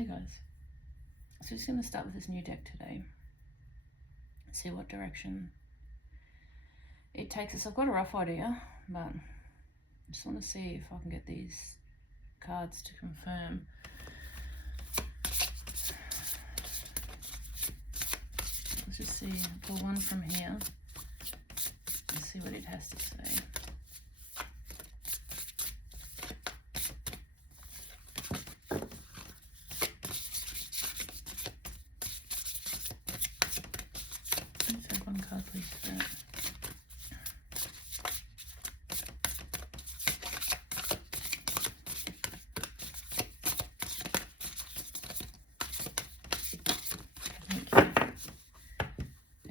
Hey guys, so just going to start with this new deck today, see what direction it takes us. I've got a rough idea, but I just want to see if I can get these cards to confirm. Let's just see, pull one from here and see what it has to say. Let's have one card, please, for it.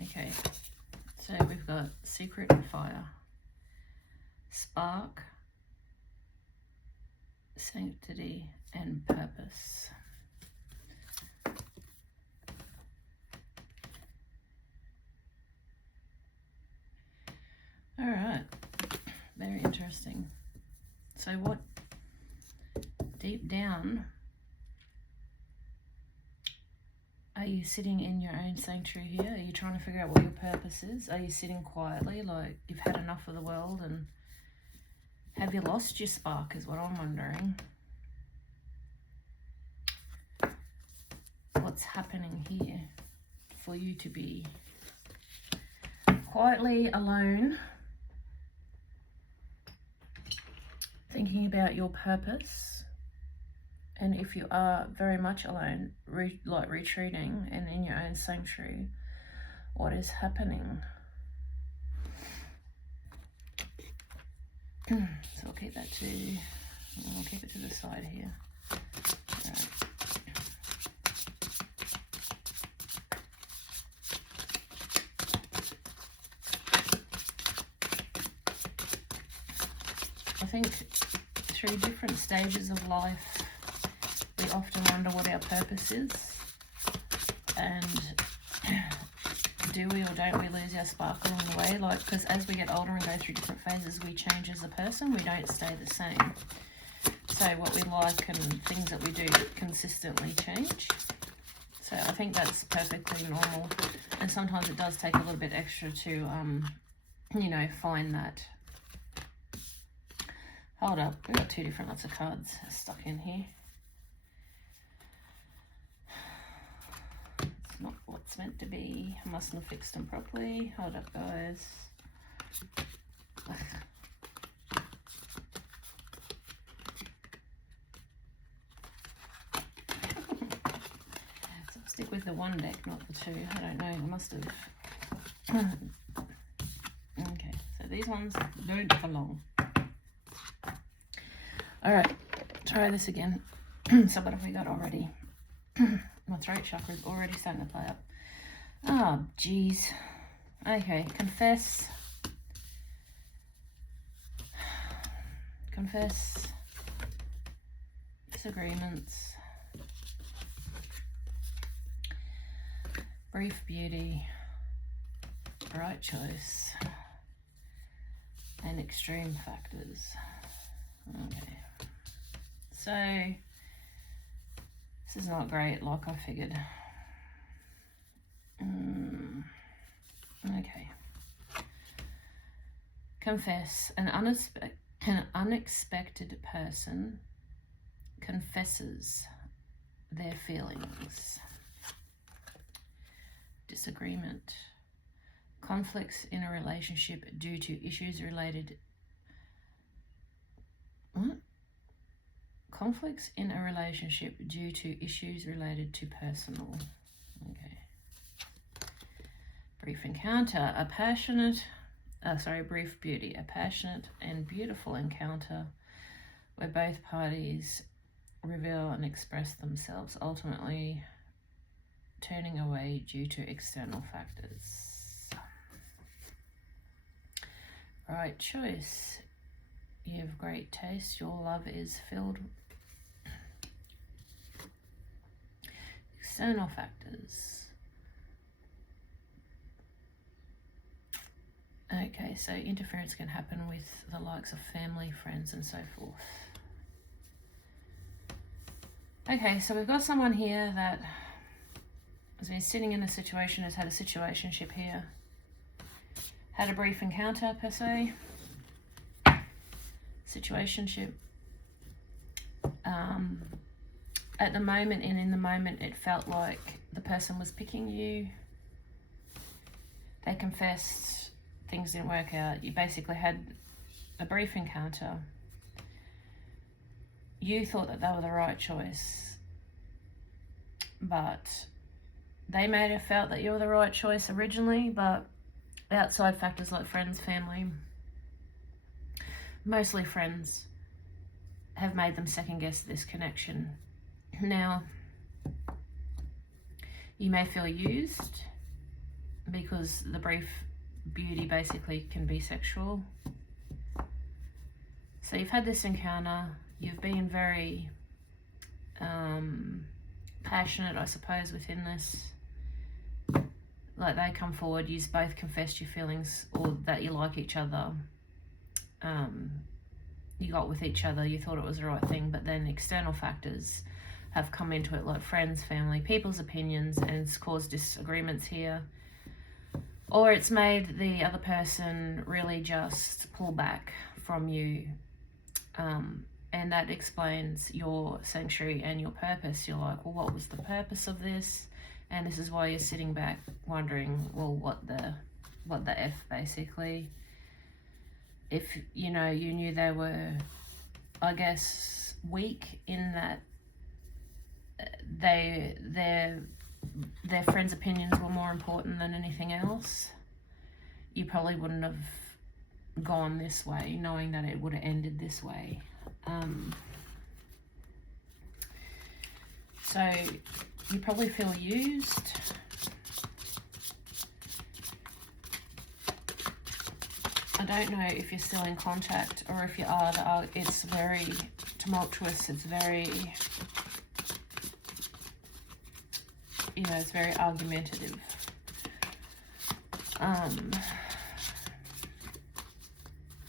Okay, so we've got secret and fire, spark, sanctity, and purpose. All right, very interesting. So what, deep down, are you sitting in your own sanctuary here? Are you trying to figure out what your purpose is? Are you sitting quietly like you've had enough of the world, and have you lost your spark is what I'm wondering. What's happening here for you to be quietly alone, thinking about your purpose? And if you are very much alone, like retreating and in your own sanctuary, what is happening? So I'll keep that I'll keep it to the side here. All right. I think through different stages of life, we often wonder what our purpose is, and do we or don't we lose our spark along the way? Like, because as we get older and go through different phases, we change as a person, we don't stay the same. So what we like and things that we do consistently change. So I think that's perfectly normal, and sometimes it does take a little bit extra to, you know, find that. Hold up, we've got two different lots of cards stuck in here. It's not what's meant to be. I mustn't have fixed them properly. Hold up, guys. So I'll stick with the one deck, not the two. I don't know, I must have. Okay, so these ones don't belong. All right, try this again. So what have we got already? My throat chakra is already starting to play up. Oh, geez. Okay, confess. Confess. Disagreements. Brief beauty. Right choice. And extreme factors. Okay. So, this is not great, like I figured. Okay. Confess. An unexpected person confesses their feelings. Disagreement. Conflicts in a relationship due to issues related. What? Conflicts in a relationship due to issues related to personal. Okay. Brief encounter. Brief beauty. A passionate and beautiful encounter where both parties reveal and express themselves, ultimately turning away due to external factors. Right choice. You have great taste. Your love is filled. External factors. Okay, so interference can happen with the likes of family, friends, and so forth. Okay, so we've got someone here that has been sitting in a situation, has had a situationship here. Had a brief encounter, per se. Situationship. At the moment and in the moment, it felt like the person was picking you. They confessed, things didn't work out. You basically had a brief encounter. You thought that they were the right choice, but they may have felt that you were the right choice originally, but outside factors like friends, family, mostly friends, have made them second guess this connection. Now, you may feel used because the brief beauty basically can be sexual. So you've had this encounter, you've been very passionate, I suppose, within this. Like, they come forward, you both confessed your feelings, or that you like each other. You got with each other, you thought it was the right thing, but then external factors have come into it, like friends, family, people's opinions, and it's caused disagreements here. Or it's made the other person really just pull back from you. And that explains your sanctuary and your purpose. You're like, well, what was the purpose of this? And this is why you're sitting back wondering, well, what the F, basically. If, you know, you knew they were, I guess, weak in that their friends' opinions were more important than anything else, you probably wouldn't have gone this way, knowing that it would have ended this way. So you probably feel used. I don't know if you're still in contact, or if you are, it's very tumultuous, it's very, you know, it's very argumentative.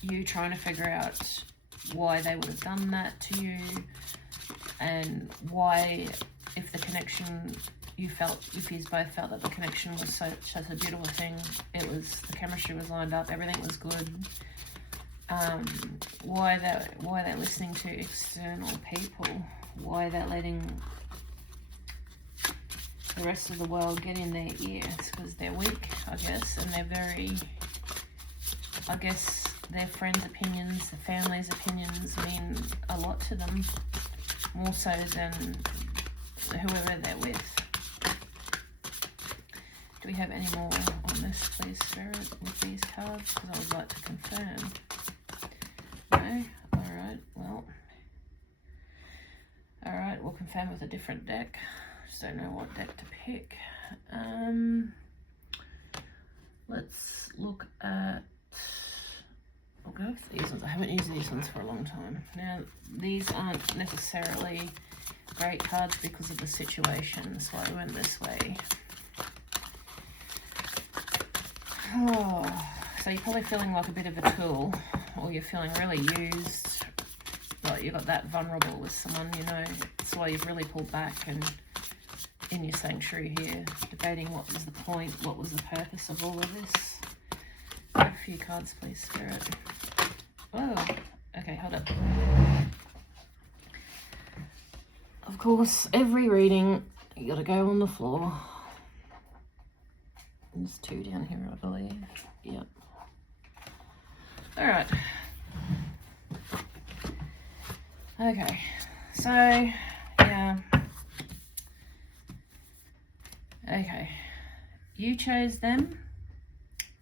You trying to figure out why they would have done that to you, and why, if the connection you both felt that the connection was such a beautiful thing, the chemistry was lined up, everything was good. Why they're listening to external people, why they're letting the rest of the world get in their ear. It's because they're weak, I guess, and they're very, I guess, their friends' opinions, the family's opinions mean a lot to them, more so than whoever they're with. Do we have any more on this, please, Spirit, with these cards? Because I would like to confirm. No? Alright, well. Alright, we'll confirm with a different deck. Just don't know what deck to pick. Let's look at... I'll go with these ones. I haven't used these ones for a long time. Now, these aren't necessarily great cards because of the situation, so I went this way. Oh, so you're probably feeling like a bit of a tool, or you're feeling really used, like you got that vulnerable with someone, you know. That's why you've really pulled back and in your sanctuary here, debating what was the point, what was the purpose of all of this. A few cards, please, Spirit. Oh, okay, hold up. Of course, every reading, you gotta go on the floor. There's two down here, I believe. Yep. Alright. Okay. So, yeah. Okay. You chose them,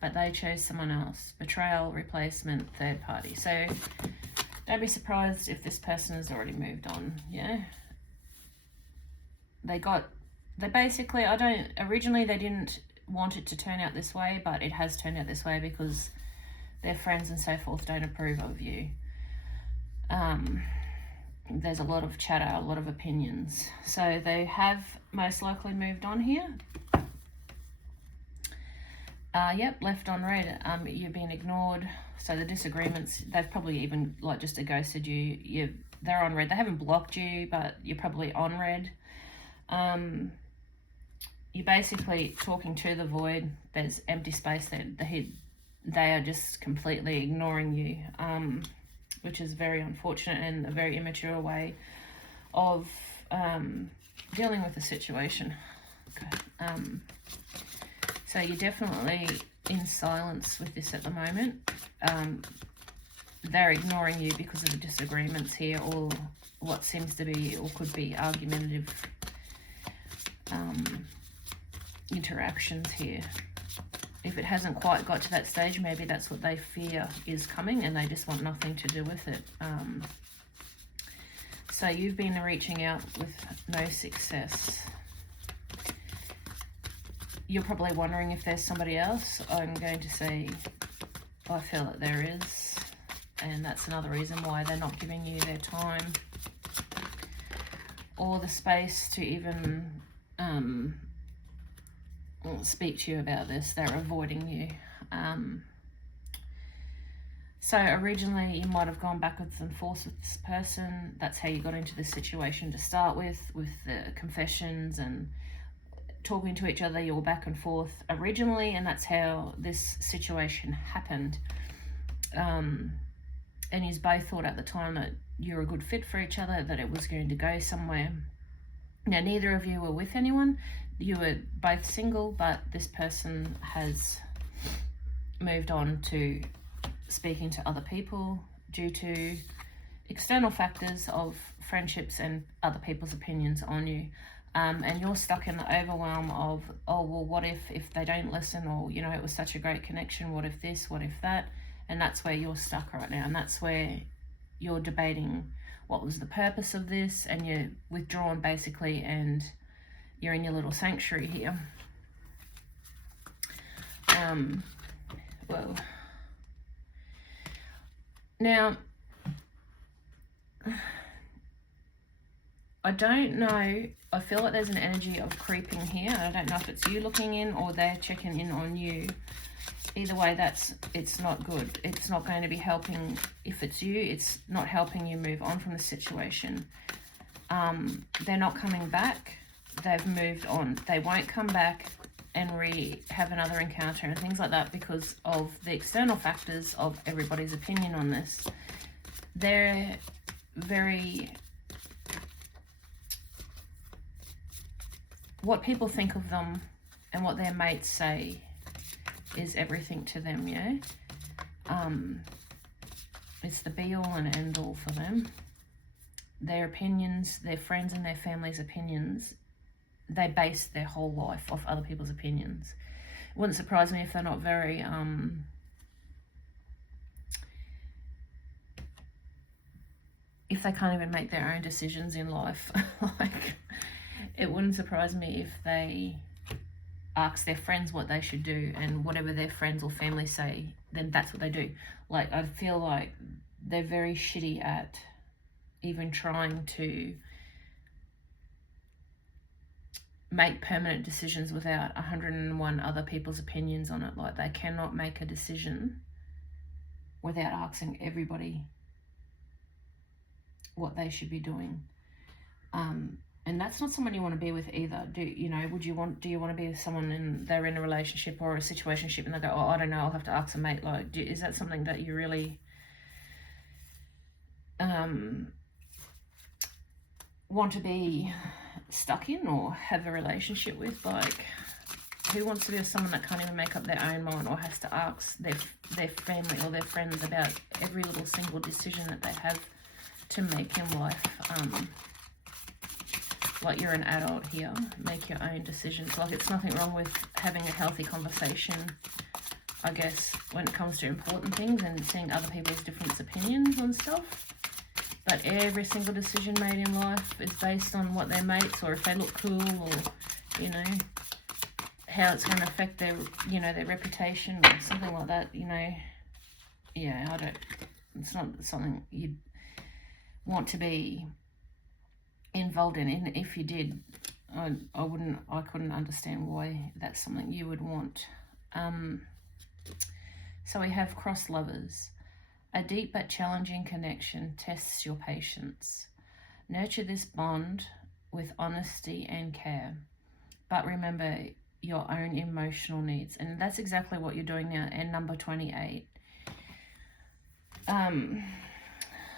but they chose someone else. Betrayal, replacement, third party. So, don't be surprised if this person has already moved on, yeah? Originally they didn't want it to turn out this way, but it has turned out this way because their friends and so forth don't approve of you. There's a lot of chatter, a lot of opinions. So they have most likely moved on here. Yep, left on red. You've been ignored. So the disagreements, they've probably even just ghosted you. they're on red. They haven't blocked you, but you're probably on red. You're basically talking to the void. There's empty space there. They are just completely ignoring you, which is very unfortunate and a very immature way of dealing with the situation. Okay. So you're definitely in silence with this at the moment. They're ignoring you because of the disagreements here, or what seems to be or could be argumentative interactions here. If it hasn't quite got to that stage, maybe that's what they fear is coming and they just want nothing to do with it. So you've been reaching out with no success. You're probably wondering if there's somebody else. I'm going to say I feel that there is, and that's another reason why they're not giving you their time or the space to even speak to you about this. They're avoiding you. So originally you might have gone backwards and forwards with this person. That's how you got into this situation to start with the confessions and talking to each other. You were back and forth originally, and that's how this situation happened. And you both thought at the time that you're a good fit for each other, that it was going to go somewhere. Now, neither of you were with anyone. You were both single, but this person has moved on to speaking to other people due to external factors of friendships and other people's opinions on you. And you're stuck in the overwhelm of, oh, well, what if they don't listen? Or, you know, it was such a great connection. What if this? What if that? And that's where you're stuck right now. And that's where you're debating what was the purpose of this. And you're withdrawn, basically, and you're in your little sanctuary here. Well, now, I don't know. I feel like there's an energy of creeping here. I don't know if it's you looking in or they're checking in on you. Either way, it's not good. It's not going to be helping. If it's you, it's not helping you move on from the situation. They're not coming back. They've moved on. They won't come back and have another encounter and things like that because of the external factors of everybody's opinion on this. They're very... what people think of them and what their mates say is everything to them, yeah? It's the be-all and end-all for them. Their opinions, their friends and their family's opinions, they base their whole life off other people's opinions. It wouldn't surprise me if they're not very... if they can't even make their own decisions in life. Like... it wouldn't surprise me if they ask their friends what they should do, and whatever their friends or family say, then that's what they do. Like, I feel like they're very shitty at even trying to make permanent decisions without 101 other people's opinions on it. Like, they cannot make a decision without asking everybody what they should be doing. And that's not someone you want to be with either. Do you want to be with someone and they're in a relationship or a situationship and they go, oh, I don't know, I'll have to ask a mate. Like, is that something that you really want to be stuck in or have a relationship with? Like, who wants to be with someone that can't even make up their own mind or has to ask their family or their friends about every little single decision that they have to make in life? Like, you're an adult here, make your own decisions. Like, it's nothing wrong with having a healthy conversation, I guess, when it comes to important things and seeing other people's different opinions on stuff. But every single decision made in life is based on what their mates, or if they look cool, or, you know, how it's going to affect their, you know, their reputation or something like that, you know. Yeah, it's not something you'd want to be involved in. And if you did, I couldn't understand why that's something you would want. So we have cross lovers. A deep but challenging connection tests your patience. Nurture this bond with honesty and care, but remember your own emotional needs. And that's exactly what you're doing now. And number 28.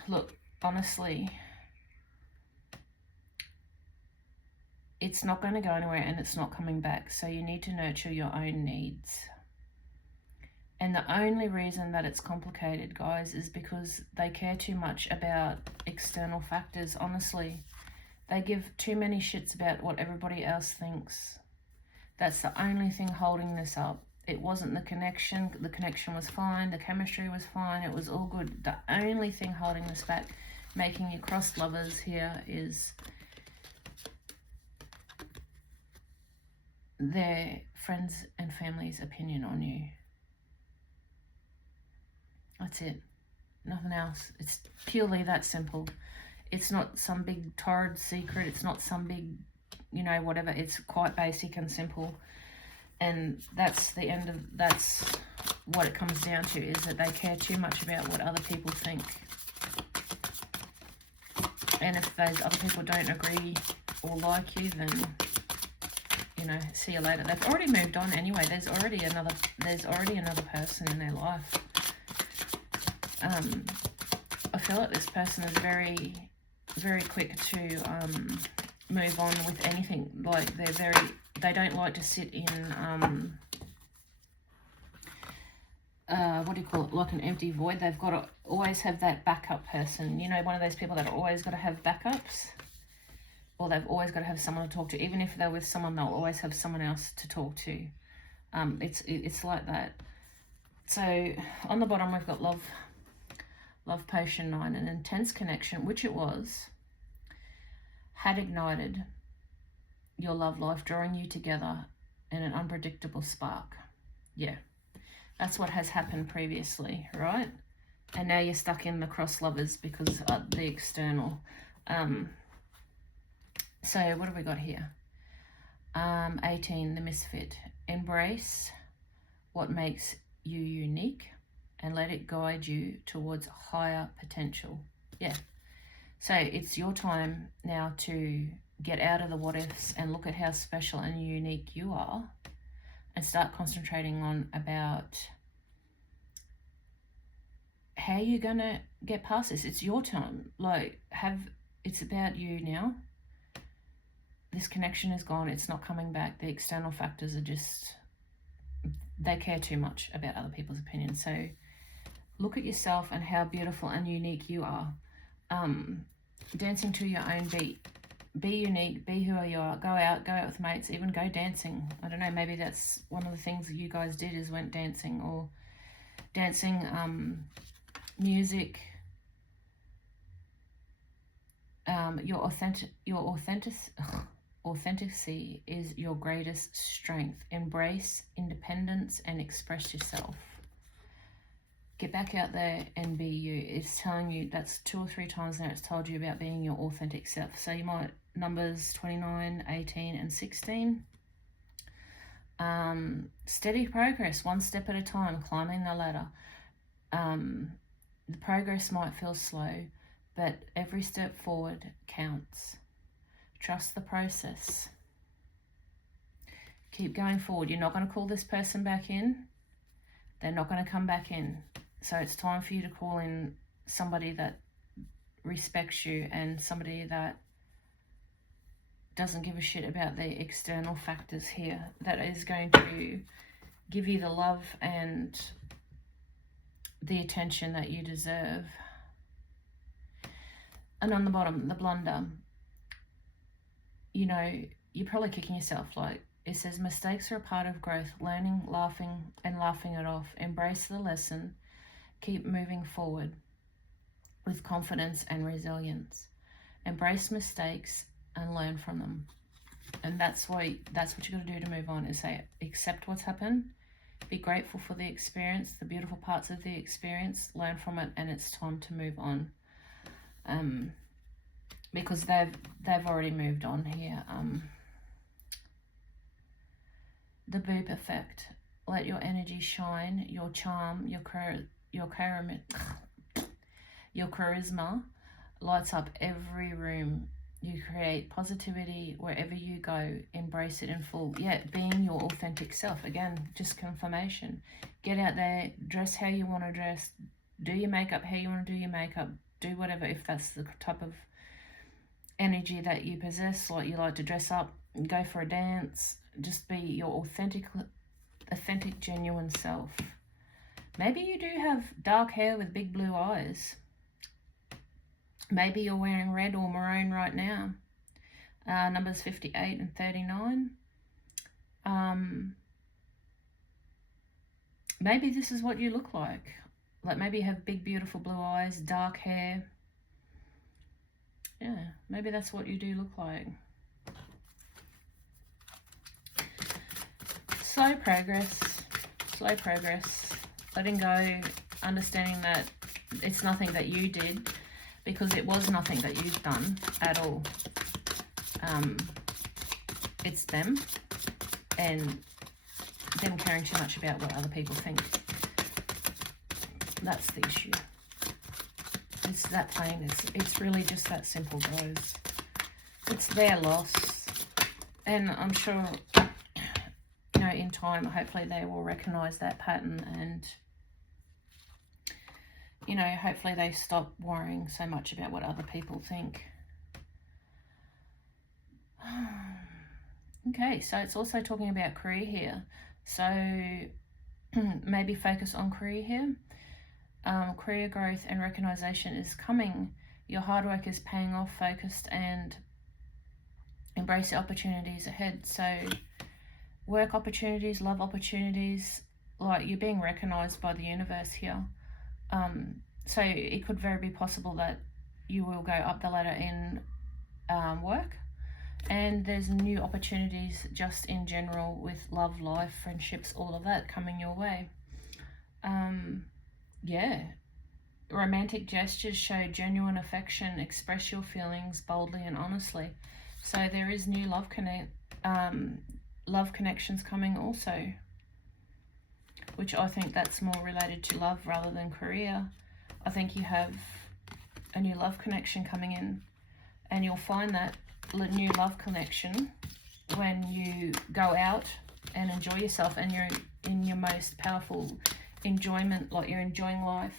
Look, honestly, it's not going to go anywhere and it's not coming back. So you need to nurture your own needs. And the only reason that it's complicated, guys, is because they care too much about external factors. Honestly, they give too many shits about what everybody else thinks. That's the only thing holding this up. It wasn't the connection. The connection was fine. The chemistry was fine. It was all good. The only thing holding this back, making you cross lovers here, is their friends and family's opinion on you. That's it. Nothing else. It's purely that simple. It's not some big torrid secret. It's not some big, you know, whatever. It's quite basic and simple. And that's the end of, that's what it comes down to, is that they care too much about what other people think. And if those other people don't agree or like you, then, you know, see you later. They've already moved on anyway. There's already another person in their life. I feel like this person is very, very quick to move on with anything. Like they don't like to sit in what do you call it, like an empty void. They've got to always have that backup person. You know, one of those people that are always got to have backups, or they've always got to have someone to talk to. Even if they're with someone, they'll always have someone else to talk to. It's like that. So on the bottom we've got love potion 9, an intense connection, which it was, had ignited your love life, drawing you together in an unpredictable spark. Yeah, that's what has happened previously, right? And now you're stuck in the cross lovers because of the external. So what have we got here? 18, the misfit. Embrace what makes you unique and let it guide you towards higher potential. Yeah. So it's your time now to get out of the what ifs and look at how special and unique you are, and start concentrating on about how you're gonna get past this. It's your time. Like, it's about you now. This connection is gone. It's not coming back. The external factors are just, they care too much about other people's opinions. So look at yourself and how beautiful and unique you are. Dancing to your own beat. Be unique, be who you are. Go out with mates, even go dancing. I don't know, maybe that's one of the things that you guys did, is went dancing, or dancing, music. Your authenticity is your greatest strength. Embrace independence and express yourself. Get back out there and be you. It's telling you, that's 2 or 3 times now it's told you about being your authentic self. So you might, numbers 29, 18 and 16. Steady progress, one step at a time, climbing the ladder. The progress might feel slow, but every step forward counts. Trust the process. Keep going forward. You're not going to call this person back in. They're not going to come back in. So it's time for you to call in somebody that respects you, and somebody that doesn't give a shit about the external factors here, that is going to give you the love and the attention that you deserve. And on the bottom, the blunder. You know, you're probably kicking yourself. Like, it says, mistakes are a part of growth. Learning, laughing it off. Embrace the lesson. Keep moving forward with confidence and resilience. Embrace mistakes and learn from them. And that's what you got to do to move on, is say, accept what's happened. Be grateful for the experience, the beautiful parts of the experience. Learn from it, and it's time to move on. Because they've already moved on here. The Boop effect. Let your energy shine, your charm, your Your charisma lights up every room. You create positivity wherever you go. Embrace it in full. Yeah, being your authentic self. Again, just confirmation. Get out there, dress how you want to dress, do your makeup how you want to do your makeup, do whatever, if that's the type of energy that you possess, like you like to dress up, go for a dance, just be your authentic, genuine self. Maybe you do have dark hair with big blue eyes. Maybe you're wearing red or maroon right now. Numbers 58 and 39. Maybe this is what you look like. Like maybe you have big, beautiful blue eyes, dark hair. Yeah, maybe that's what you do look like. Slow progress, letting go, understanding that it's nothing that you did, because it was nothing that you've done at all. It's them, and them caring too much about what other people think. That's the issue. It's that plain. It's really just that simple, guys. It's their loss, and I'm sure, you know, in time, hopefully they will recognize that pattern, and, you know, hopefully they stop worrying so much about what other people think. Okay, so it's also talking about career here. So maybe focus on career here. Career growth and recognition is coming. Your hard work is paying off. Focused and embrace the opportunities ahead. So work opportunities, love opportunities, like you're being recognized by the universe here. So it could very be possible that you will go up the ladder in work, and there's new opportunities just in general with love, life, friendships, all of that coming your way. Yeah, romantic gestures show genuine affection. Express your feelings boldly and honestly. So there is new love connections coming also, which I think that's more related to love rather than career. I think you have a new love connection coming in, and you'll find that new love connection when you go out and enjoy yourself, and you're in your most powerful enjoyment, like you're enjoying life.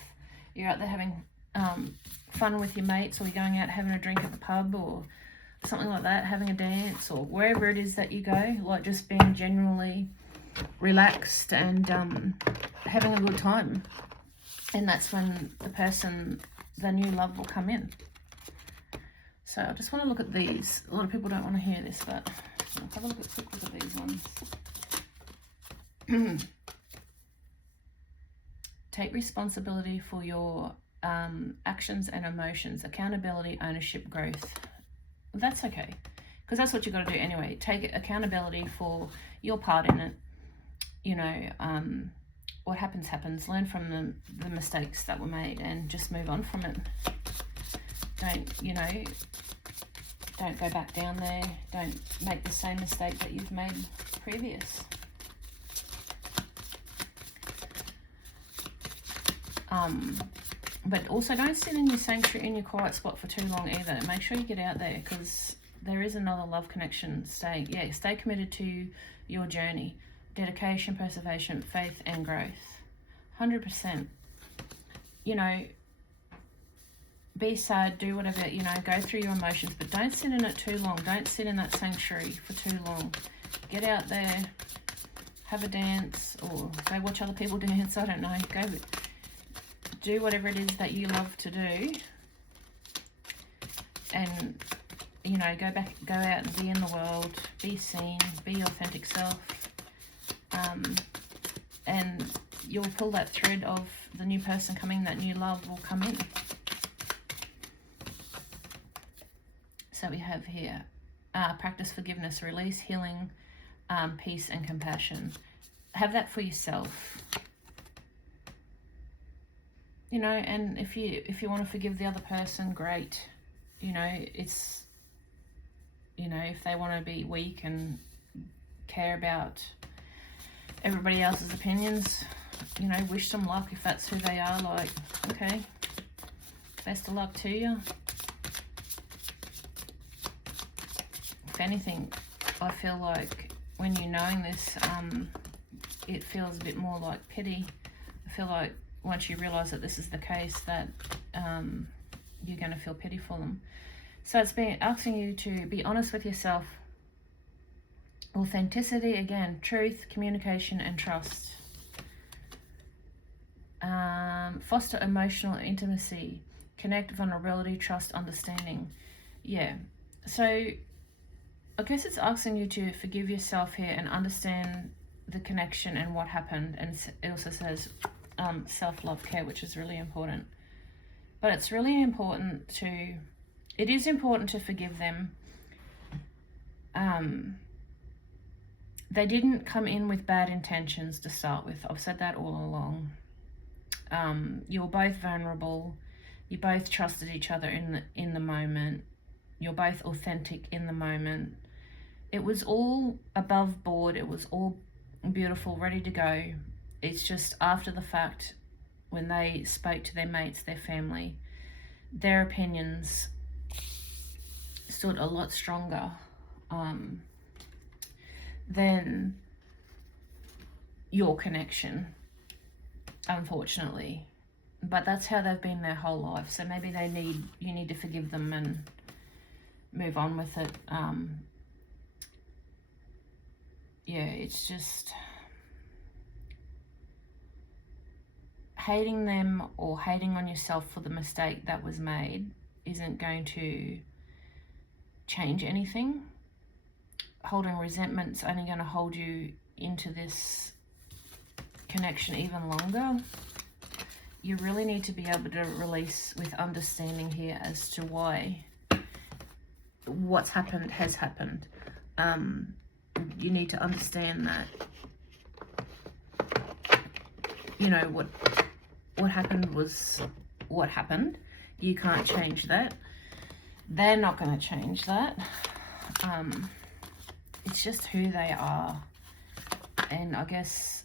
You're out there having fun with your mates, or you're going out having a drink at the pub or something like that, having a dance, or wherever it is that you go, like just being genuinely relaxed and having a good time. And that's when the new love will come in. So I just want to look at these. A lot of people don't want to hear this, but I'll have a quick look at these ones. Take responsibility for your actions and emotions. Accountability, ownership, growth. That's okay, because that's what you've got to do anyway. Take accountability for your part in it. You know, what happens happens. Learn from the mistakes that were made and just move on from it. Don't go back down there. Don't make the same mistake that you've made previous. But also don't sit in your sanctuary, in your quiet spot for too long either. Make sure you get out there, because there is another love connection. Stay committed to your journey. Dedication, preservation, faith, and growth. 100%. You know, be sad, do whatever, you know, go through your emotions, but don't sit in it too long. Don't sit in that sanctuary for too long. Get out there, have a dance, or go watch other people dance. I don't know. Go do whatever it is that you love to do, and, you know, go out and be in the world, be seen, be your authentic self, and you'll pull that thread of the new person coming. That new love will come in. So we have here, practice forgiveness, release, healing, peace, and compassion. Have that for yourself. You know, and if you want to forgive the other person, great. You know, it's, you know, if they want to be weak and care about everybody else's opinions, you know, wish them luck if that's who they are. Like, okay, Best of luck to you. If anything, I feel like when you're knowing this, it feels a bit more like pity. I feel like once you realise that this is the case, that you're going to feel pity for them. So it's been asking you to be honest with yourself. Authenticity, again, truth, communication, and trust. Foster emotional intimacy. Connect, vulnerability, trust, understanding. Yeah. So I guess it's asking you to forgive yourself here and understand the connection and what happened. And it also says self-love, care, which is really important. But it's really important to, it is important to forgive them. They didn't come in with bad intentions to start with. I've said that all along. You were both vulnerable. You both trusted each other in the moment. You're both authentic in the moment. It was all above board. It was all beautiful, ready to go. It's just after the fact, when they spoke to their mates, their family, their opinions stood a lot stronger than your connection, unfortunately. But that's how they've been their whole life. So maybe you need to forgive them and move on with it. Yeah, it's just hating them or hating on yourself for the mistake that was made isn't going to change anything. Holding resentment's only going to hold you into this connection even longer. You really need to be able to release with understanding here as to why what's happened has happened. You need to understand that, you know, what happened was what happened. You can't change that. They're not going to change that. It's just who they are. And I guess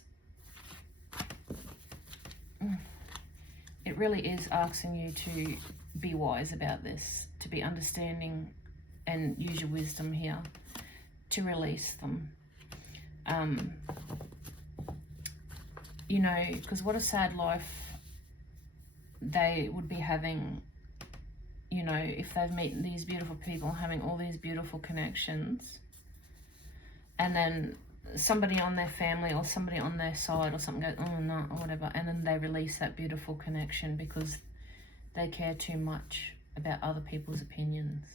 it really is asking you to be wise about this, to be understanding and use your wisdom here to release them. You know, because what a sad life they would be having, you know, if they've met these beautiful people, having all these beautiful connections, and then somebody on their family or somebody on their side or something goes, oh no, or whatever, and then they release that beautiful connection because they care too much about other people's opinions.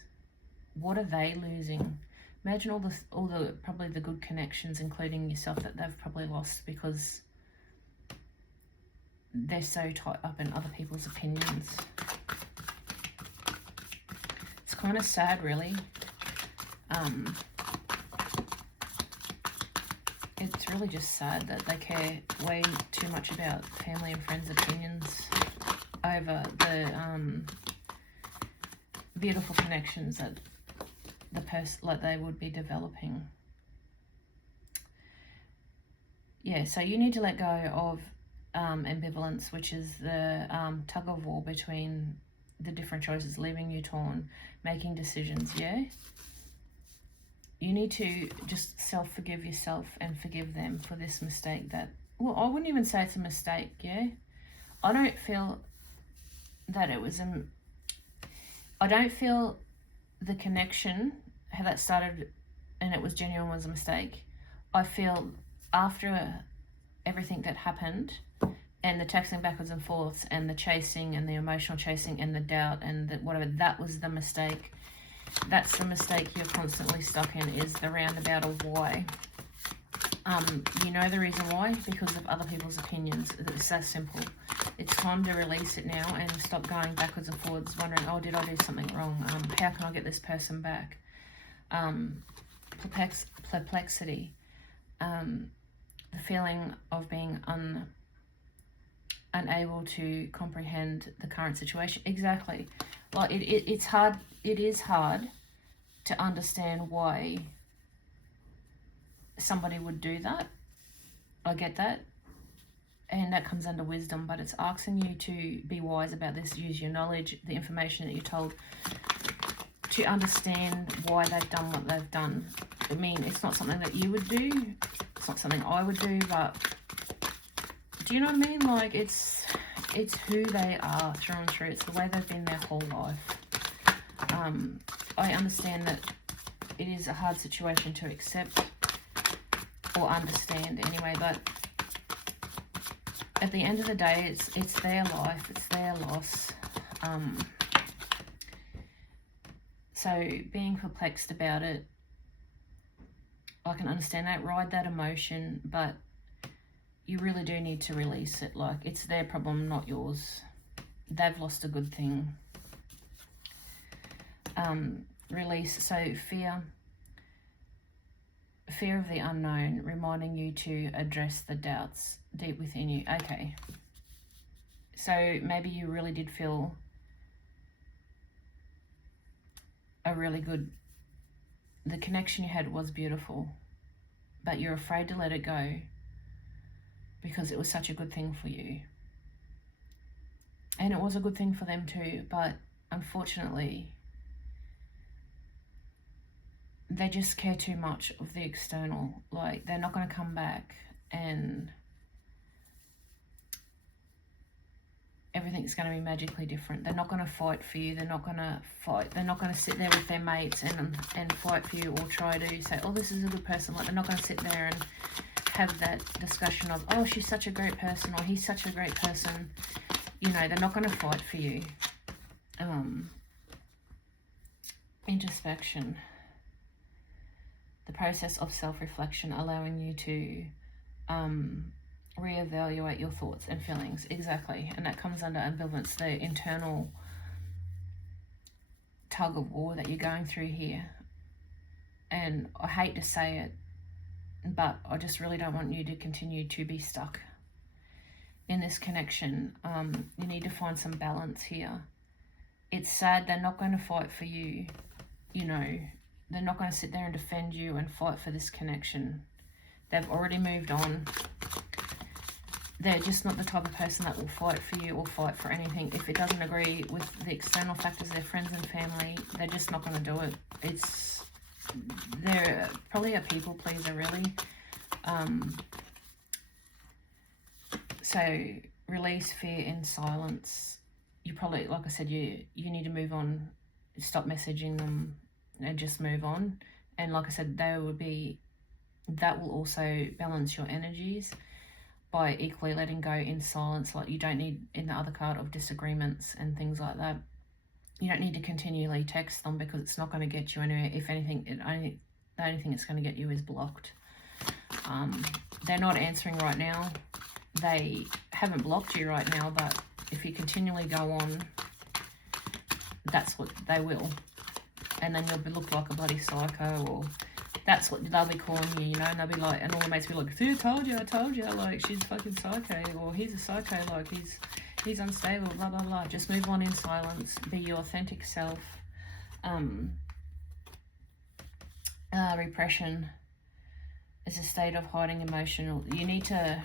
What are they losing? Imagine all the probably the good connections, including yourself, that they've probably lost because they're so tied up in other people's opinions. It's kind of sad, really. It's really just sad that they care way too much about family and friends' opinions over the beautiful connections that they would be developing. Yeah, so you need to let go of ambivalence, which is the tug of war between the different choices, leaving you torn, making decisions. Yeah, you need to just self-forgive yourself and forgive them for this mistake that, well, I wouldn't even say it's a mistake. Yeah, I don't feel that it was I don't feel the connection, how that started and it was genuine, was a mistake. I feel after everything that happened and the texting backwards and forths and the chasing and the emotional chasing and the doubt and the whatever, that was the mistake. That's the mistake you're constantly stuck in, is the roundabout of why. You know the reason why? Because of other people's opinions. It's that simple. It's time to release it now and stop going backwards and forwards, wondering, oh, did I do something wrong? How can I get this person back? Perplexity. The feeling of being unable to comprehend the current situation. Exactly. Like it's hard. It is hard to understand why somebody would do that. I get that. and that comes under wisdom, but it's asking you to be wise about this, use your knowledge, the information that you're told, to understand why they've done what they've done. I mean, it's not something that you would do, it's not something I would do, but do you know what I mean? Like, it's who they are through and through. It's the way they've been their whole life. I understand that it is a hard situation to accept or understand anyway, but at the end of the day, it's their life, it's their loss. So being perplexed about it, I can understand that, ride that emotion, but you really do need to release it. Like, it's their problem, not yours. They've lost a good thing. Release. So fear of the unknown, reminding you to address the doubts deep within you. Okay. So maybe you really did feel the connection you had was beautiful, but you're afraid to let it go because it was such a good thing for you. And it was a good thing for them too, but unfortunately, they just care too much of the external. Like, they're not going to come back and everything's going to be magically different. They're not going to fight for you. They're not going to fight. They're not going to sit there with their mates and fight for you, or try to say, oh, this is a good person. Like, they're not going to sit there and have that discussion of, oh, she's such a great person, or he's such a great person. You know, they're not going to fight for you. Introspection. The process of self-reflection, allowing you to reevaluate your thoughts and feelings. Exactly. And that comes under ambivalence, the internal tug of war that you're going through here. And I hate to say it, but I just really don't want you to continue to be stuck in this connection. You need to find some balance here. It's sad they're not going to fight for you. You know, they're not going to sit there and defend you and fight for this connection. They've already moved on. They're just not the type of person that will fight for you or fight for anything. If it doesn't agree with the external factors, their friends and family, they're just not going to do it. They're probably a people pleaser, really. So release fear in silence. You probably, like I said, you need to move on. Stop messaging them and just move on. And like I said, that will also balance your energies by equally letting go in silence. Like, you don't need, in the other card of disagreements and things like that, you don't need to continually text them because it's not going to get you anywhere. If anything, the only thing it's going to get you is blocked. They're not answering right now. They haven't blocked you right now, but if you continually go on, that's what they will. And then you'll look like a bloody psycho, or that's what they'll be calling you, you know, and they'll be like, and all the mates will be like, see, I told you, like, she's fucking psycho, or he's a psycho, like, he's unstable, blah, blah, blah. Just move on in silence, be your authentic self. Repression is a state of hiding emotional. You need to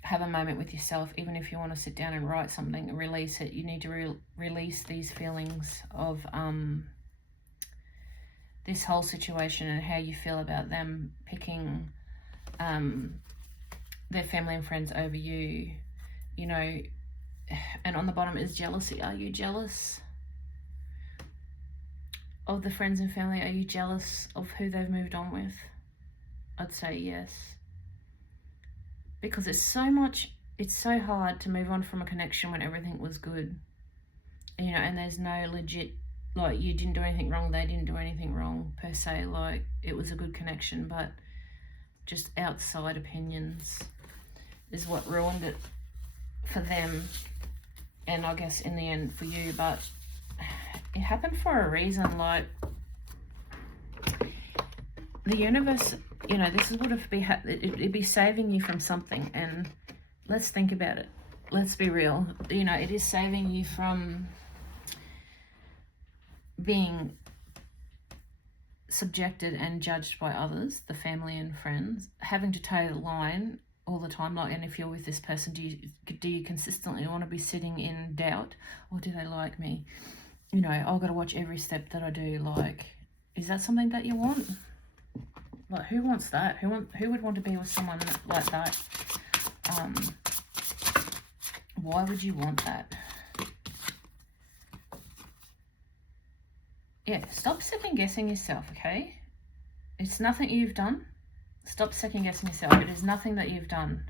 have a moment with yourself, even if you want to sit down and write something and release it. You need to release these feelings of this whole situation and how you feel about them picking their family and friends over you, you know. And on the bottom is jealousy. Are you jealous of the friends and family? Are you jealous of who they've moved on with? I'd say yes. Because it's so hard to move on from a connection when everything was good. You know, and there's no legit, like, you didn't do anything wrong, they didn't do anything wrong, per se. Like, it was a good connection, but just outside opinions is what ruined it for them. And I guess in the end for you, but it happened for a reason. Like, the universe, you know, this is what it'd be saving you from something. And let's think about it. Let's be real. You know, it is saving you from being subjected and judged by others, the family and friends, having to toe the line all the time? Like, and if you're with this person, do you consistently want to be sitting in doubt, or do they like me? You know, I've got to watch every step that I do. Like, is that something that you want? Like, who wants that? Who would want to be with someone like that? Why would you want that? Yeah, stop second guessing yourself, okay? It's nothing you've done. Stop second guessing yourself. It is nothing that you've done.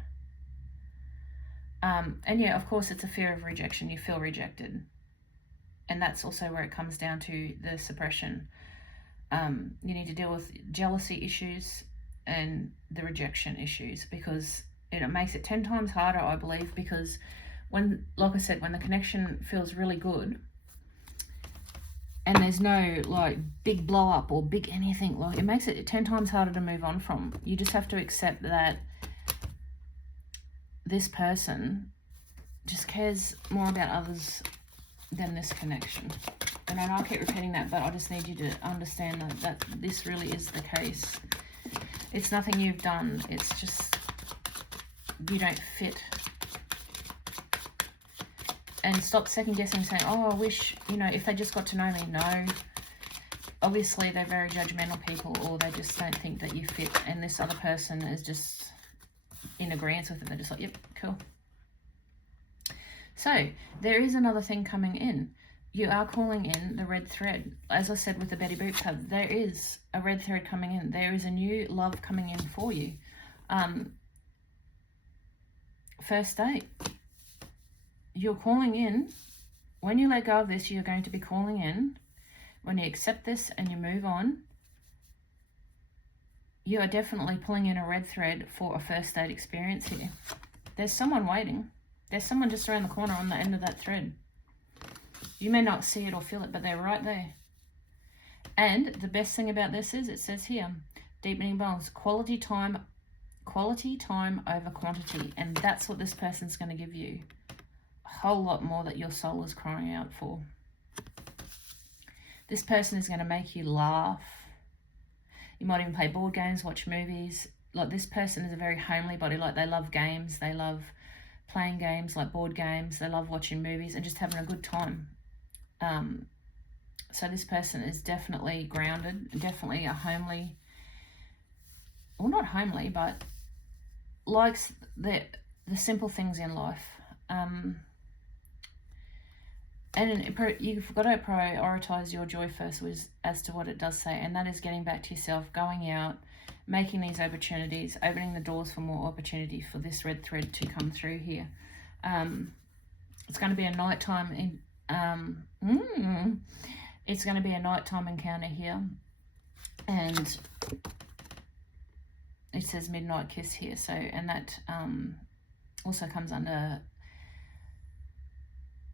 And yeah, of course, it's a fear of rejection. You feel rejected. And that's also where it comes down to the suppression. You need to deal with jealousy issues and the rejection issues, because it makes it 10 times harder, I believe, because when, like I said, when the connection feels really good, and there's no like big blow up or big anything, like, it makes it 10 times harder to move on from. You just have to accept that this person just cares more about others than this connection. And I know I keep repeating that, but I just need you to understand that this really is the case. It's nothing you've done. It's just you don't fit. And stop second guessing, saying, oh, I wish, you know, if they just got to know me. No. Obviously, they're very judgmental people, or they just don't think that you fit. And this other person is just in agreement with it. They're just like, yep, cool. So, there is another thing coming in. You are calling in the red thread. As I said with the Betty Boop card, there is a red thread coming in. There is a new love coming in for you. First date. You're calling in. When you let go of this, you're going to be calling in. When you accept this and you move on, you are definitely pulling in a red thread for a first date experience here. There's someone waiting. There's someone just around the corner on the end of that thread. You may not see it or feel it, but they're right there. And the best thing about this is, it says here, deepening bonds, quality time over quantity. And that's what this person's going to give you. A whole lot more that your soul is crying out for. This person is going to make you laugh. You might even play board games, watch movies. Like, this person is a very homely body. Like, they love games. They love playing games, like board games. They love watching movies and just having a good time. So this person is definitely grounded, definitely a homely, well, not homely, but likes the simple things in life. And you've got to prioritize your joy first, as to what it does say, and that is getting back to yourself, going out, making these opportunities, opening the doors for more opportunity for this red thread to come through here. It's going to be a nighttime it's going to be a nighttime encounter here, and it says midnight kiss here. So, and that also comes under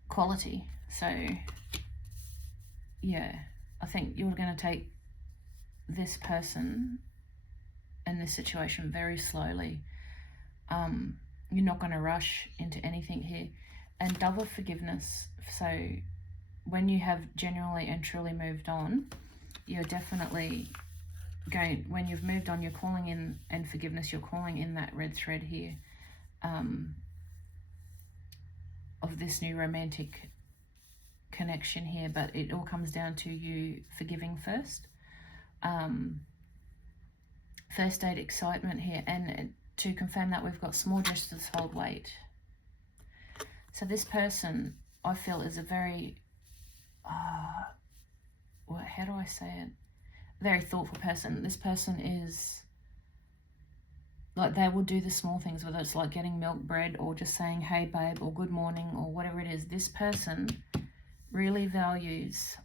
quality. So yeah, I think you're going to take this person and this situation very slowly. You're not going to rush into anything here. And double forgiveness. So when you have genuinely and truly moved on, you're definitely going, when you've moved on, you're calling in, and forgiveness, you're calling in that red thread here of this new romantic connection here. But it all comes down to you forgiving first. First date excitement here, and to confirm that, we've got small gestures hold weight. So this person, I feel, is a very how do I say it, very thoughtful person. This person is like, they will do the small things, whether it's like getting milk, bread, or just saying hey babe, or good morning, or whatever it is. This person really values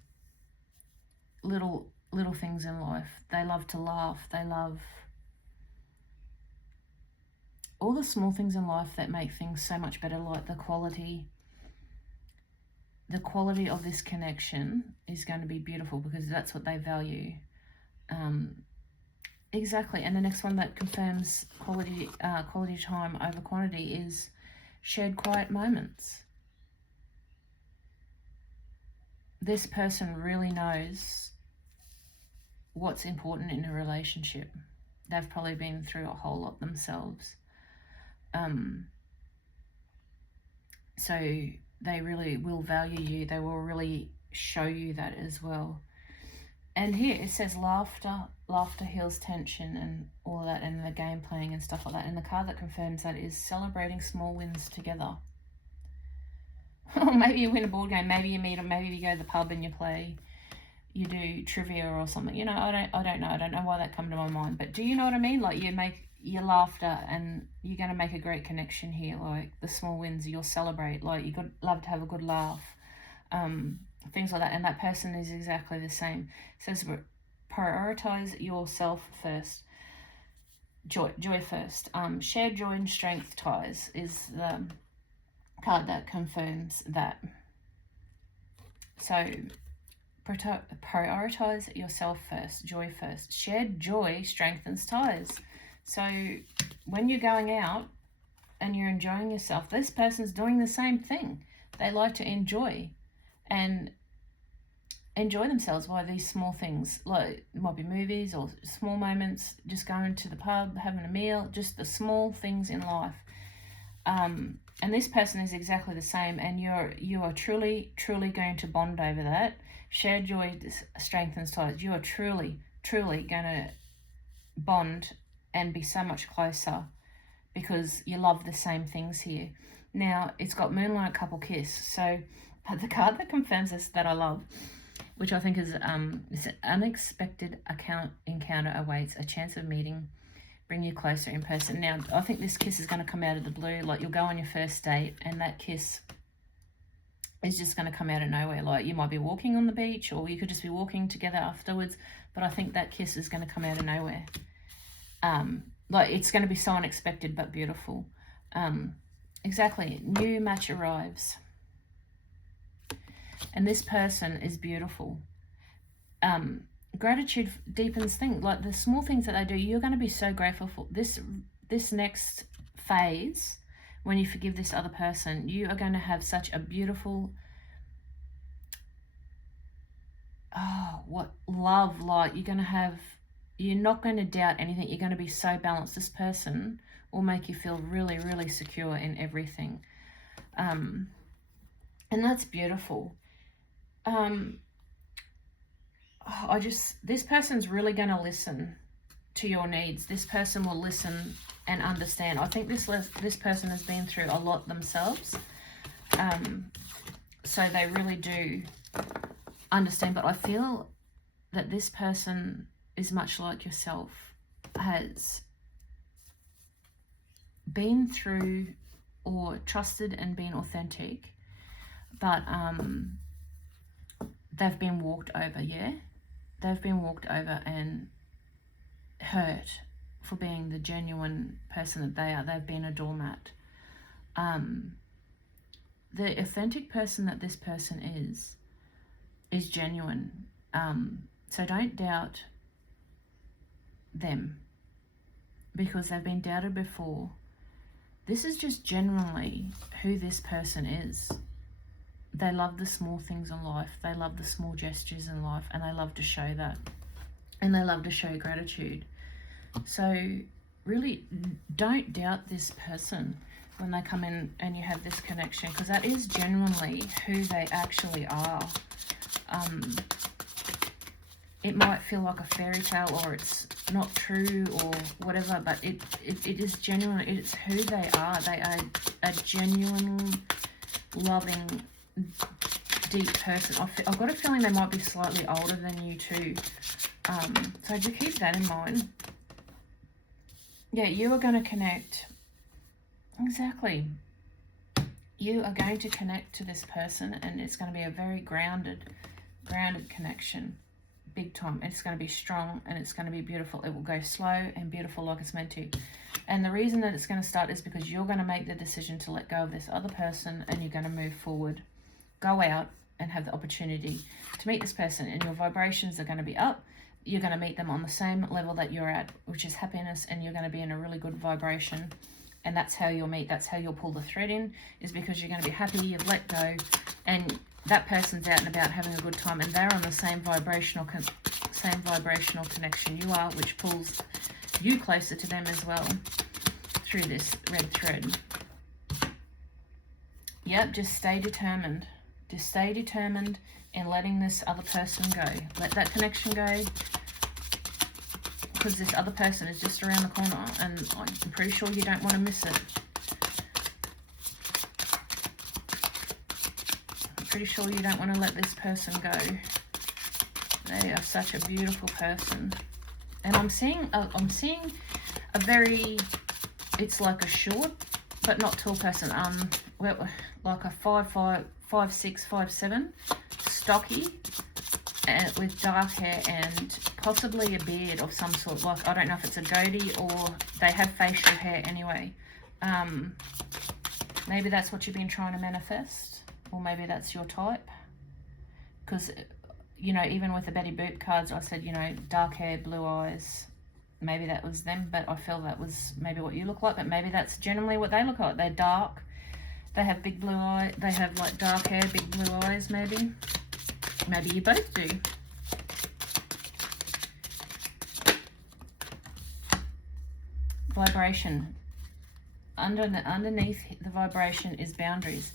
little things in life. They love to laugh. They love all the small things in life that make things so much better, like the quality of this connection is going to be beautiful, because that's what they value. Exactly. And the next one that confirms quality time over quantity is shared quiet moments. This person really knows what's important in a relationship. They've probably been through a whole lot themselves. So they really will value you. They will really show you that as well. And here it says laughter heals tension and all that, and the game playing and stuff like that. And the card that confirms that is celebrating small wins together. Or maybe you win a board game, maybe you meet them, maybe you go to the pub and you do trivia or something. You know, I don't know why that come to my mind. But do you know what I mean? Like, you make your laughter and you're going to make a great connection here. Like, the small wins you'll celebrate. Like, you could love to have a good laugh. Things like that. And that person is exactly the same. It says prioritize yourself first. Joy first. Shared joy and strength ties is the card that confirms that. So prioritize yourself first. Joy first. Shared joy strengthens ties. So when you're going out and you're enjoying yourself, this person's doing the same thing. They like to enjoy themselves by these small things. Like, it might be movies or small moments, just going to the pub, having a meal, just the small things in life. And this person is exactly the same, and you are truly going to bond over that. Shared joy strengthens ties. You are truly going to bond and be so much closer because you love the same things here. Now, it's got Moonlight Couple Kiss. So the card that confirms this that I love, which I think is an unexpected encounter awaits, a chance of meeting, bring you closer in person. Now, I think this kiss is going to come out of the blue. Like, you'll go on your first date and that kiss is just going to come out of nowhere. Like, you might be walking on the beach or you could just be walking together afterwards, but I think that kiss is going to come out of nowhere. Like, it's going to be so unexpected but beautiful. Exactly. New match arrives. And this person is beautiful. Gratitude deepens things. Like, the small things that they do, you're going to be so grateful for. This next phase, when you forgive this other person, you are going to have such a beautiful, love. Like, you're not going to doubt anything. You're going to be so balanced. This person will make you feel really secure in everything. And that's beautiful. This person's really going to listen to your needs. This person will listen and understand. I think this person has been through a lot themselves. So they really do understand. But I feel that this person is much like yourself, has been through or trusted and been authentic, but they've been walked over, yeah? They've been walked over and hurt for being the genuine person that they are. They've been a doormat. The authentic person that this person is genuine. So don't doubt them because they've been doubted before. This is just genuinely who this person is. They love the small things in life. They love the small gestures in life, and they love to show that. And they love to show gratitude. So really don't doubt this person when they come in and you have this connection, because that is genuinely who they actually are. It might feel like a fairy tale or it's not true or whatever, but it is genuine. It's who they are. They are a genuine, loving, deep person. I've got a feeling they might be slightly older than you too. So do keep that in mind. Yeah, you are going to connect. Exactly. You are going to connect to this person, and it's going to be a very grounded connection. Big time. It's going to be strong and it's going to be beautiful. It will go slow and beautiful like it's meant to. And the reason that it's going to start is because you're going to make the decision to let go of this other person and you're going to move forward. Go out and have the opportunity to meet this person, and your vibrations are going to be up. You're going to meet them on the same level that you're at, which is happiness, and you're going to be in a really good vibration. And that's how you'll meet. That's how you'll pull the thread in, is because you're going to be happy, you've let go, and that person's out and about having a good time, and they're on the same vibrational connection you are, which pulls you closer to them as well through this red thread. Yep, just stay determined. Just stay determined in letting this other person go. Let that connection go, because this other person is just around the corner, and I'm pretty sure you don't want to miss it. I'm pretty sure you don't want to let this person go. They are such a beautiful person. And I'm seeing a very, it's like a short but not tall person, like a 5'5", 5'6", 5'7", stocky, and with dark hair and possibly a beard of some sort. Like, I don't know if it's a goatee or they have facial hair anyway. Maybe that's what you've been trying to manifest, or maybe that's your type. Because, you know, even with the Betty Boop cards, I said, you know, dark hair, blue eyes. Maybe that was them, but I feel that was maybe what you look like. But maybe that's generally what they look like. They're dark. They have big blue eyes. They have like dark hair, big blue eyes, maybe. Maybe you both do. Vibration. Underneath the vibration is boundaries.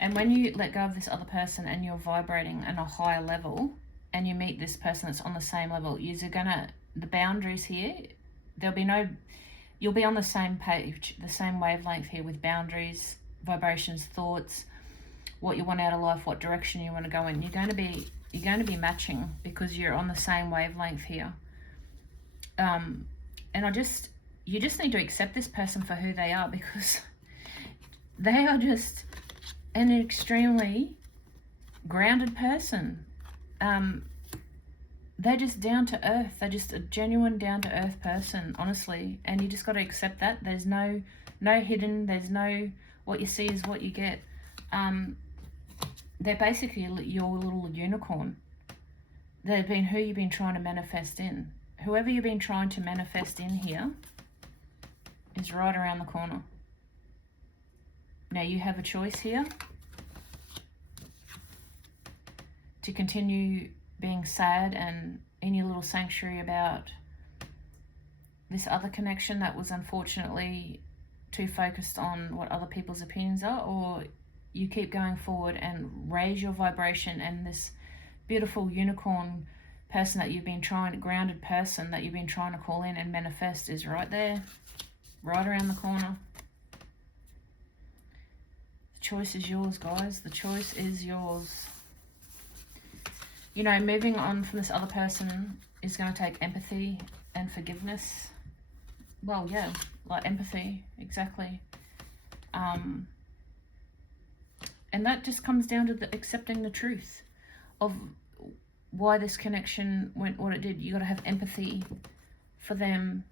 And when you let go of this other person and you're vibrating on a higher level, and you meet this person that's on the same level, you're gonna, the boundaries here, you'll be on the same page, the same wavelength here with boundaries, vibrations, thoughts, what you want out of life, what direction you want to go in. You're going to be matching, because you're on the same wavelength here. And you just need to accept this person for who they are, because they are just an extremely grounded person. They're just down to earth. They're just a genuine down to earth person, honestly. And you just got to accept that. There's no hidden. There's no, what you see is what you get. They're basically your little unicorn. They've been who you've been trying to manifest in. Whoever you've been trying to manifest in here is right around the corner. Now you have a choice here to continue being sad and in your little sanctuary about this other connection that was unfortunately too focused on what other people's opinions are, or you keep going forward and raise your vibration, and this beautiful unicorn person that you've been grounded person that you've been trying to call in and manifest is right there, right around the corner. The choice is yours, guys. The choice is yours. You know, moving on from this other person is going to take empathy and forgiveness. Well, yeah, like empathy, exactly. And that just comes down to accepting the truth of why this connection went what it did. You got to have empathy for them,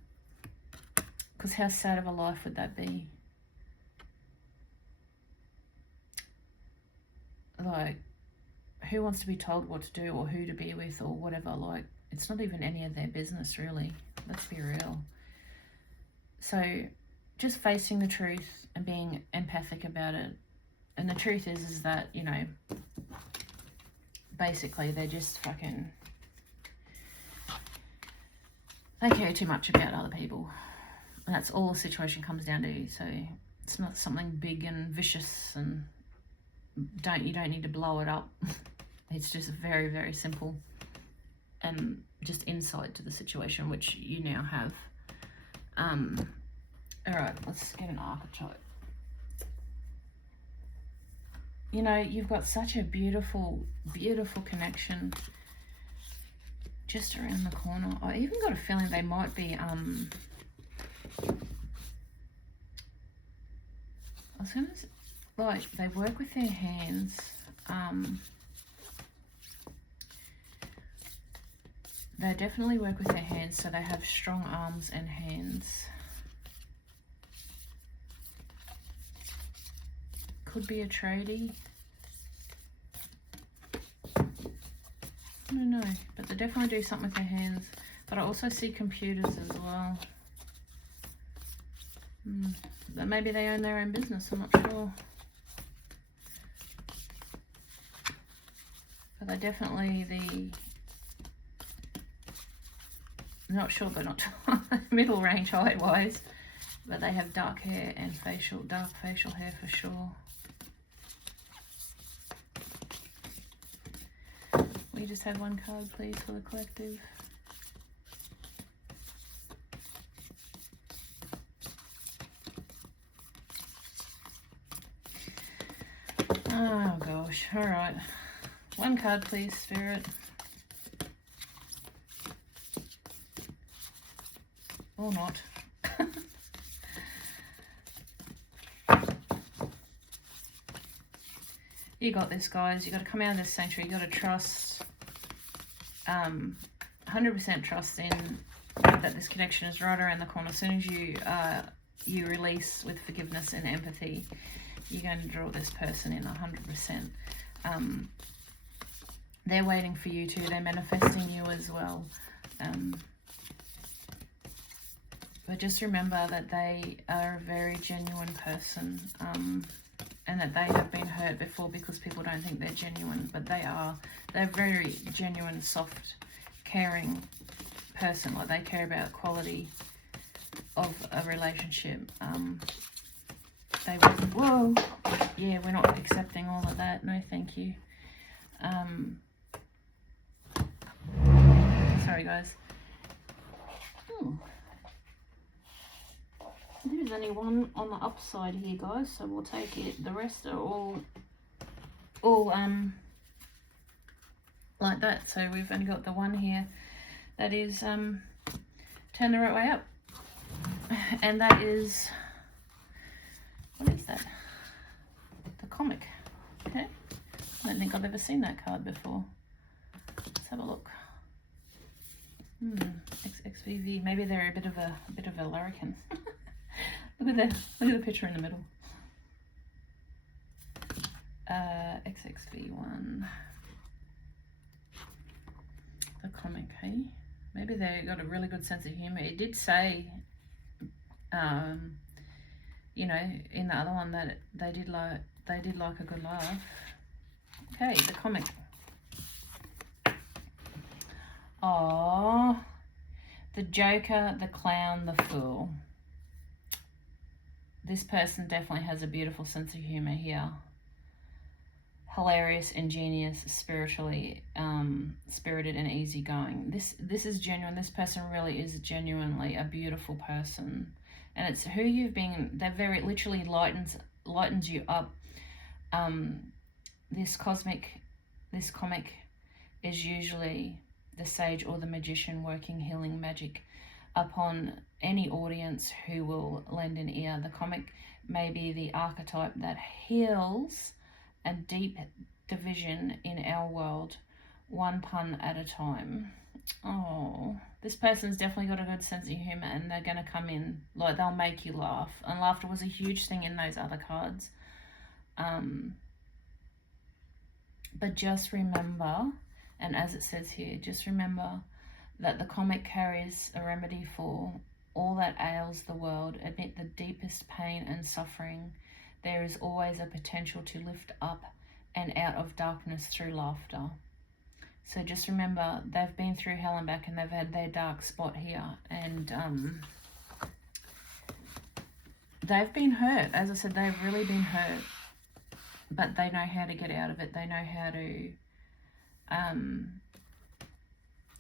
because how sad of a life would that be? Like, who wants to be told what to do or who to be with or whatever? Like, it's not even any of their business, really. Let's be real. So just facing the truth and being empathic about it. And the truth is that, you know, basically they're just fucking, they care too much about other people. And that's all the situation comes down to. So it's not something big and vicious, and you don't need to blow it up. It's just very, very simple and just insight to the situation, which you now have. All right, let's get an archetype. You know, you've got such a beautiful, beautiful connection just around the corner. I even got a feeling they might be, I was going to say, like, they work with their hands. They definitely work with their hands, so they have strong arms and hands. Could be a tradie. I don't know, but they definitely do something with their hands. But I also see computers as well. That maybe they own their own business, I'm not sure. But they're definitely not sure, but not middle range height wise. but they have dark hair and dark facial hair for sure. We just have one card, please, for the collective. Oh gosh, all right. One card, please, Spirit. Or not. You got this, guys. You got to come out of this sanctuary. You got to trust, 100% trust in that this connection is right around the corner. As soon as you release with forgiveness and empathy, you're going to draw this person in 100%. They're waiting for you too. They're manifesting you as well. But just remember that they are a very genuine person, and that they have been hurt before because people don't think they're genuine, but they are. They're very genuine, soft, caring person. Like, they care about quality of a relationship. They will, whoa, yeah, we're not accepting all of that. No, thank you. Sorry, guys. Ooh. There's only one on the upside here, guys, so we'll take it. The rest are all like that. So we've only got the one here that is turn the right way up, and that is, what is that? The comic. Okay, I don't think I've ever seen that card before. Let's have a look. XXVV. Maybe they're a bit of a larrikin. Look at the picture in the middle. XXV1. The comic, hey? Maybe they got a really good sense of humor. It did say, you know, in the other one that they did like a good laugh. Okay, the comic. Oh, the Joker, the Clown, the Fool. This person definitely has a beautiful sense of humor here. Hilarious, ingenious, spiritually spirited and easygoing. This is genuine. This person really is genuinely a beautiful person, and it's who you've been. That very literally lightens you up. This comic is usually the sage or the magician working healing magic upon any audience who will lend an ear. The comic may be the archetype that heals a deep division in our world, one pun at a time. Oh, this person's definitely got a good sense of humor, and they're going to come in, like, they'll make you laugh. And laughter was a huge thing in those other cards. But just remember, and as it says here, just remember that the comic carries a remedy for all that ails the world. Amid the deepest pain and suffering, there is always a potential to lift up and out of darkness through laughter. So just remember, they've been through hell and back, and they've had their dark spot here, and they've been hurt. As I said, they've really been hurt, but they know how to get out of it. They know how to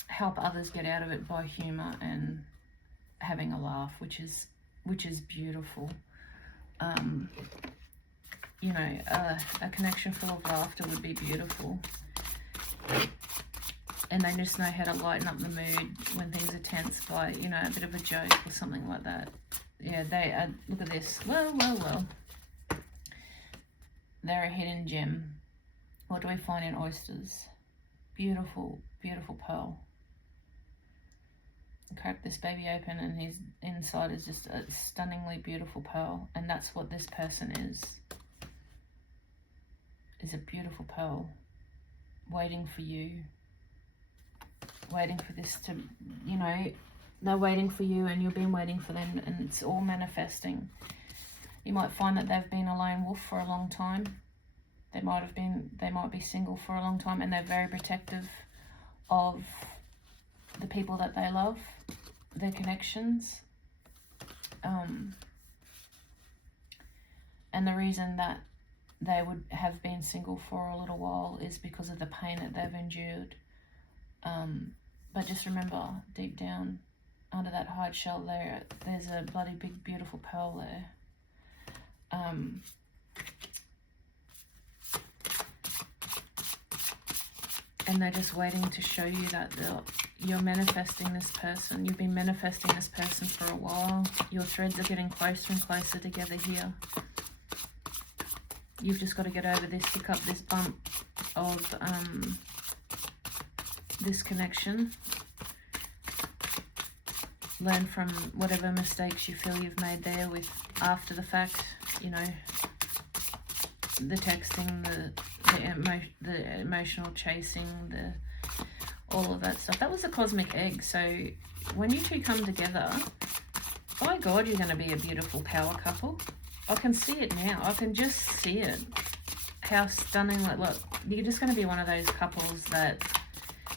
help others get out of it by humor and having a laugh, which is beautiful. You know, a connection full of laughter would be beautiful, and they just know how to lighten up the mood when things are tense by, you know, a bit of a joke or something like that. Yeah, they are. Look at this. Well. They're a hidden gem. What do we find in oysters? Beautiful, beautiful pearl. Crack this baby open, and his inside is just a stunningly beautiful pearl, and that's what this person is a beautiful pearl, waiting for you, waiting for this to, you know, they're waiting for you, and you've been waiting for them, and it's all manifesting. You might find that they've been a lone wolf for a long time. They might be single for a long time, and they're very protective of the people that they love, their connections. And the reason that they would have been single for a little while is because of the pain that they've endured. But just remember, deep down under that hard shell there, there's a bloody big beautiful pearl there. And they're just waiting to show you that you're manifesting this person. You've been manifesting this person for a while. Your threads are getting closer and closer together here. You've just got to get over this hiccup, this bump of this connection. Learn from whatever mistakes you feel you've made there with after the fact, you know, the texting, the emotional chasing, all of that stuff. That was a cosmic egg. So when you two come together, by God, you're going to be a beautiful power couple. I can see it now. I can just see it. How stunning. Like, look, you're just going to be one of those couples that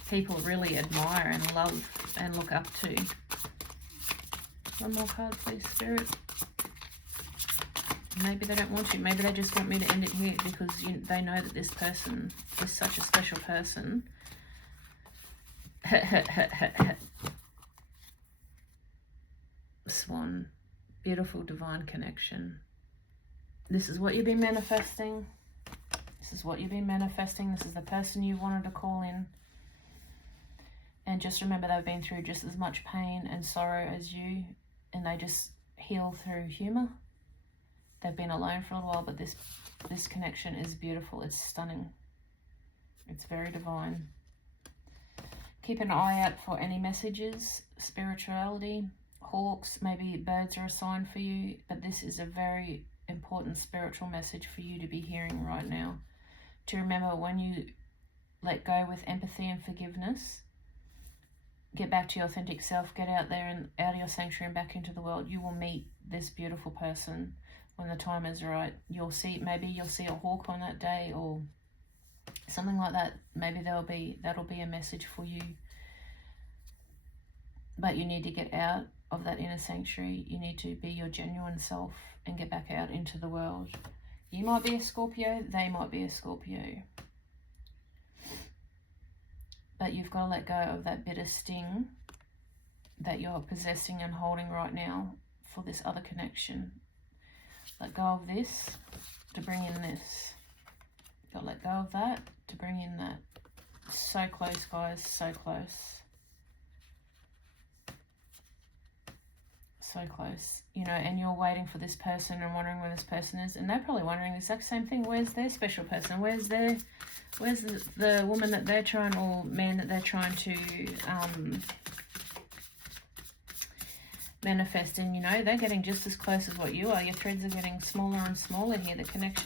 people really admire and love and look up to. One more card, please, Spirit. Maybe they don't want you. Maybe they just want me to end it here because they know that this person is such a special person. Swan. Beautiful divine connection. This is what you've been manifesting. This is what you've been manifesting. This is the person you wanted to call in. And just remember, they've been through just as much pain and sorrow as you. And they just heal through humour. They've been alone for a little while, but this connection is beautiful. It's stunning. It's very divine. Keep an eye out for any messages, spirituality, hawks, maybe birds are a sign for you, but this is a very important spiritual message for you to be hearing right now. To remember, when you let go with empathy and forgiveness, get back to your authentic self, get out there and out of your sanctuary and back into the world, you will meet this beautiful person when the time is right. Maybe you'll see a hawk on that day or something like that. Maybe that'll be a message for you. But you need to get out of that inner sanctuary. You need to be your genuine self and get back out into the world. You might be a Scorpio, they might be a Scorpio. But you've got to let go of that bitter sting that you're possessing and holding right now for this other connection. Let go of this to bring in this. Got to let go of that to bring in that. So close, guys, so close. So close. You know, and you're waiting for this person and wondering where this person is. And they're probably wondering the exact same thing. Where's their special person? Where's the woman that they're trying, or man that they're trying to manifest? And you know, they're getting just as close as what you are. Your threads are getting smaller and smaller here. The connection